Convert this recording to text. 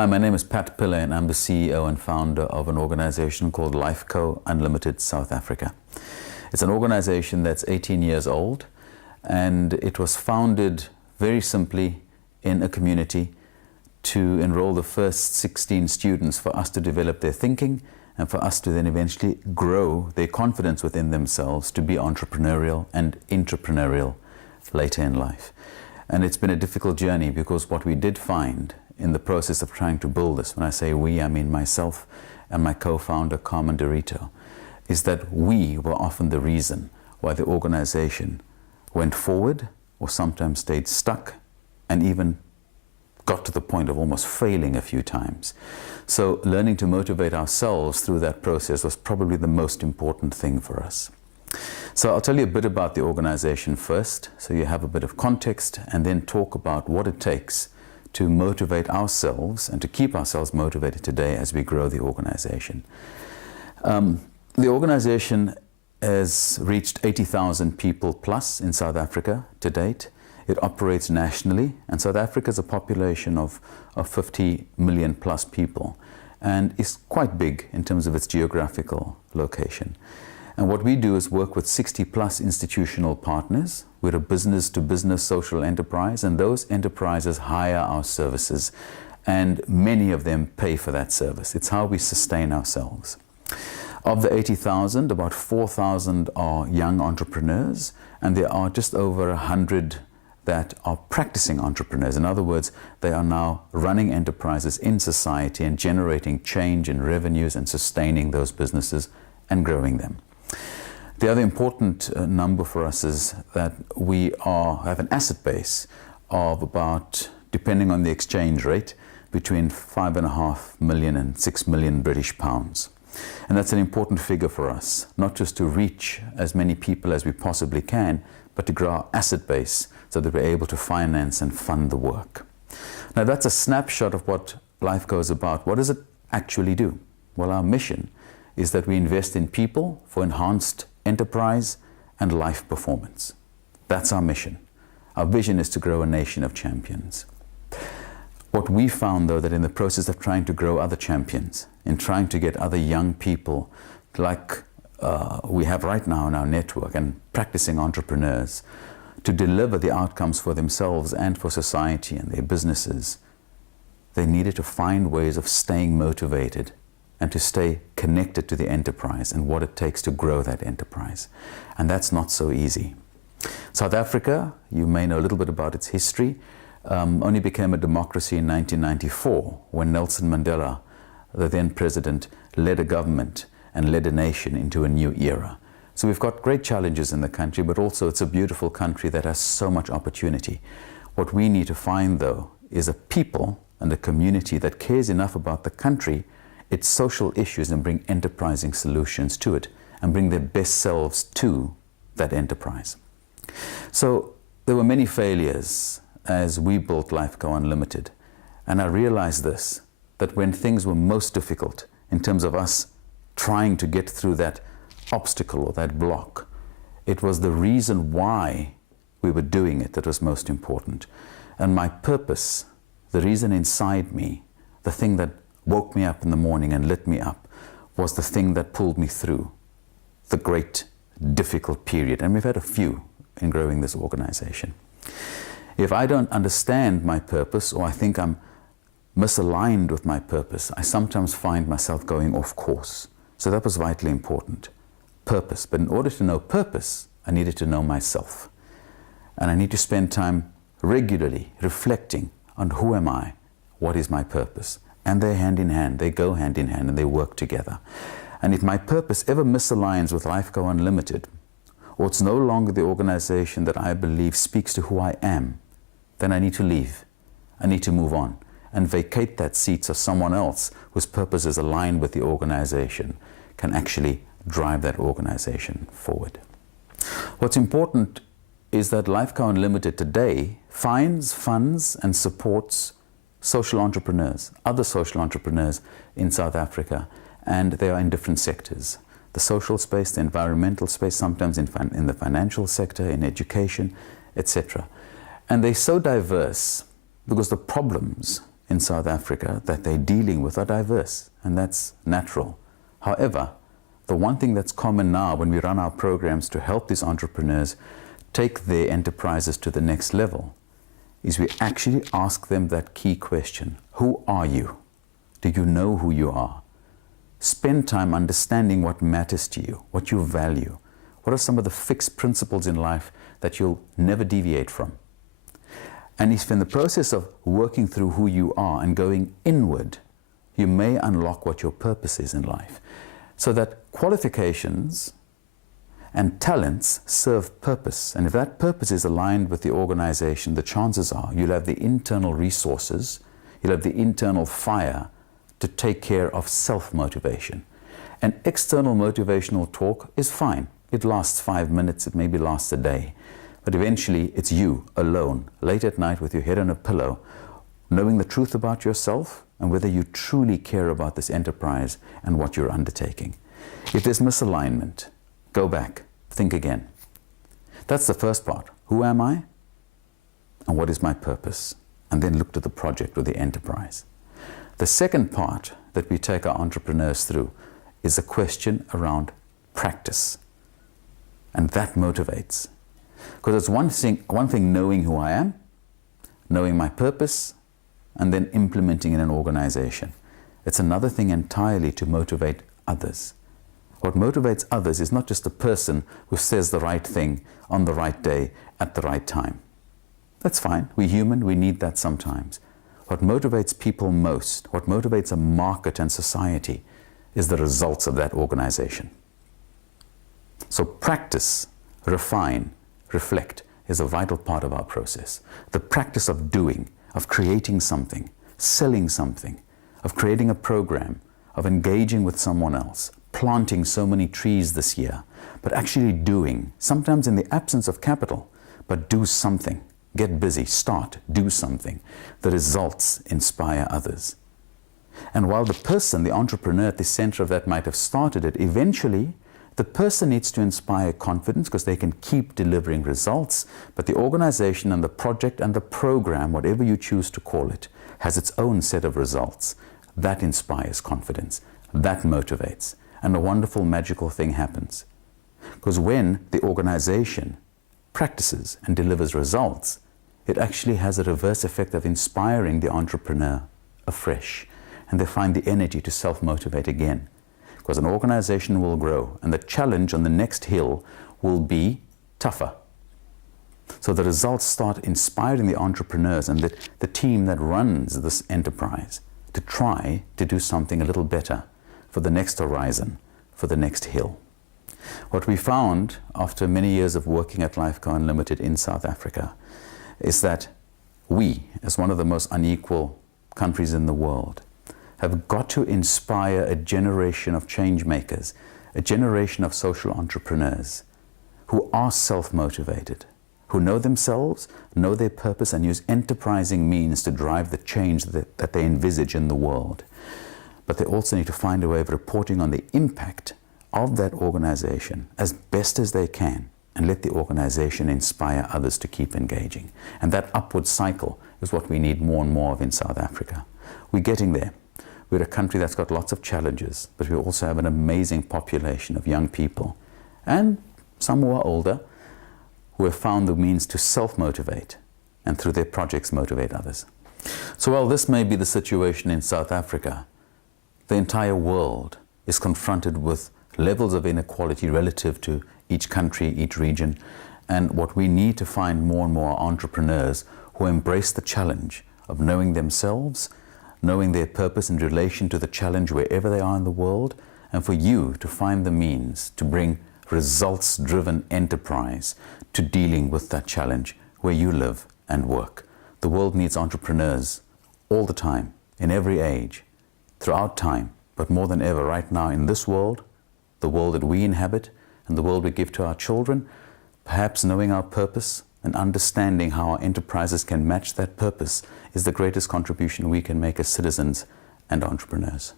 Hi, my name is Pat Pillai and I'm the CEO and founder of an organization called Lifeco Unlimited South Africa. It's an organization that's 18 years old, and it was founded very simply in a community to enroll the first 16 students for us to develop their thinking and for us to then eventually grow their confidence within themselves to be entrepreneurial and intrapreneurial later in life. And it's been a difficult journey, because what we did find in the process of trying to build this, when I say we, I mean myself and my co-founder Carmen Dorito, is that we were often the reason why the organization went forward or sometimes stayed stuck and even got to the point of almost failing a few times. So learning to motivate ourselves through that process was probably the most important thing for us. So I'll tell you a bit about the organization first, so you have a bit of context, and then talk about what it takes to motivate ourselves and to keep ourselves motivated today as we grow the organization. The organization has reached 80,000 people plus in South Africa to date. It operates nationally, and South Africa has a population of 50 million plus people and is quite big in terms of its geographical location. And what we do is work with 60 plus institutional partners. We're a business-to-business social enterprise, and those enterprises hire our services, and many of them pay for that service. It's how we sustain ourselves. Of the 80,000, about 4,000 are young entrepreneurs, and there are just over 100 that are practicing entrepreneurs. In other words, they are now running enterprises in society and generating change in revenues and sustaining those businesses and growing them. The other important number for us is that we have an asset base of about, depending on the exchange rate, between 5.5 million and 6 million British pounds. And that's an important figure for us, not just to reach as many people as we possibly can, but to grow our asset base so that we're able to finance and fund the work. Now, that's a snapshot of what Lifeco is about. What does it actually do? Well, our mission is that we invest in people for enhanced enterprise and life performance. That's our mission. Our vision is to grow a nation of champions. What we found, though, that in the process of trying to grow other champions, in trying to get other young people like we have right now in our network and practicing entrepreneurs to deliver the outcomes for themselves and for society and their businesses, they needed to find ways of staying motivated and to stay connected to the enterprise and what it takes to grow that enterprise. And that's not so easy. South Africa, you may know a little bit about its history, only became a democracy in 1994 when Nelson Mandela, the then president, led a government and led a nation into a new era. So we've got great challenges in the country, but also it's a beautiful country that has so much opportunity. What we need to find, though, is a people and a community that cares enough about the country, its social issues, and bring enterprising solutions to it and bring their best selves to that enterprise. So there were many failures as we built Lifeco Unlimited, and I realized this, that when things were most difficult in terms of us trying to get through that obstacle or that block, it was the reason why we were doing it that was most important. And my purpose, the reason inside me, the thing that woke me up in the morning and lit me up, was the thing that pulled me through the great difficult period. And we've had a few in growing this organization. If I don't understand my purpose, or I think I'm misaligned with my purpose, I sometimes find myself going off course. So that was vitally important. Purpose. But in order to know purpose, I needed to know myself. And I need to spend time regularly reflecting on who am I, what is my purpose. And they're hand in hand, they go hand in hand, and they work together. And if my purpose ever misaligns with Lifeco Unlimited, or it's no longer the organization that I believe speaks to who I am, then I need to leave. I need to move on and vacate that seat so someone else whose purpose is aligned with the organization can actually drive that organization forward. What's important is that Lifeco Unlimited today finds, funds, and supports social entrepreneurs, other social entrepreneurs in South Africa, and they are in different sectors. The social space, the environmental space, sometimes in the financial sector, in education, etc. And they're so diverse because the problems in South Africa that they're dealing with are diverse, and that's natural. However, the one thing that's common now when we run our programs to help these entrepreneurs take their enterprises to the next level is we actually ask them that key question: who are you? Do you know who you are? Spend time understanding what matters to you, what you value. What are some of the fixed principles in life that you'll never deviate from? And if in the process of working through who you are and going inward, you may unlock what your purpose is in life. So that qualifications and talents serve purpose. And if that purpose is aligned with the organization, the chances are you'll have the internal resources, you'll have the internal fire to take care of self-motivation. And external motivational talk is fine. It lasts 5 minutes, it maybe lasts a day. But eventually it's you alone, late at night with your head on a pillow, knowing the truth about yourself and whether you truly care about this enterprise and what you're undertaking. If there's misalignment, go back, think again. That's the first part. Who am I? And what is my purpose? And then look to the project or the enterprise. The second part that we take our entrepreneurs through is a question around practice. And that motivates. Because it's one thing knowing who I am, knowing my purpose, and then implementing in an organization. It's another thing entirely to motivate others. What motivates others is not just a person who says the right thing on the right day at the right time. That's fine. We're human. We need that sometimes. What motivates people most, what motivates a market and society, is the results of that organization. So practice, refine, reflect is a vital part of our process. The practice of doing, of creating something, selling something, of creating a program, of engaging with someone else, planting so many trees this year, but actually doing, sometimes in the absence of capital, but do something. Get busy, start, do something. The results inspire others. And while the person, the entrepreneur at the center of that might have started it, eventually the person needs to inspire confidence because they can keep delivering results, but the organization and the project and the program, whatever you choose to call it, has its own set of results. That inspires confidence. That motivates. And a wonderful, magical thing happens. Because when the organization practices and delivers results, it actually has a reverse effect of inspiring the entrepreneur afresh, and they find the energy to self-motivate again. Because an organization will grow, and the challenge on the next hill will be tougher. So the results start inspiring the entrepreneurs and the team that runs this enterprise to try to do something a little better for the next horizon, for the next hill. What we found after many years of working at Lifeco Unlimited in South Africa is that we, as one of the most unequal countries in the world, have got to inspire a generation of change makers, a generation of social entrepreneurs who are self-motivated, who know themselves, know their purpose, and use enterprising means to drive the change that they envisage in the world. But they also need to find a way of reporting on the impact of that organization as best as they can, and let the organization inspire others to keep engaging. And that upward cycle is what we need more and more of in South Africa. We're getting there. We're a country that's got lots of challenges, but we also have an amazing population of young people, and some who are older, who have found the means to self-motivate and through their projects motivate others. So while this may be the situation in South Africa, the entire world is confronted with levels of inequality relative to each country, each region, and what we need to find more and more are entrepreneurs who embrace the challenge of knowing themselves, knowing their purpose in relation to the challenge wherever they are in the world, and for you to find the means to bring results-driven enterprise to dealing with that challenge where you live and work. The world needs entrepreneurs all the time, in every age, throughout time, but more than ever right now in this world, the world that we inhabit and the world we give to our children, perhaps knowing our purpose and understanding how our enterprises can match that purpose is the greatest contribution we can make as citizens and entrepreneurs.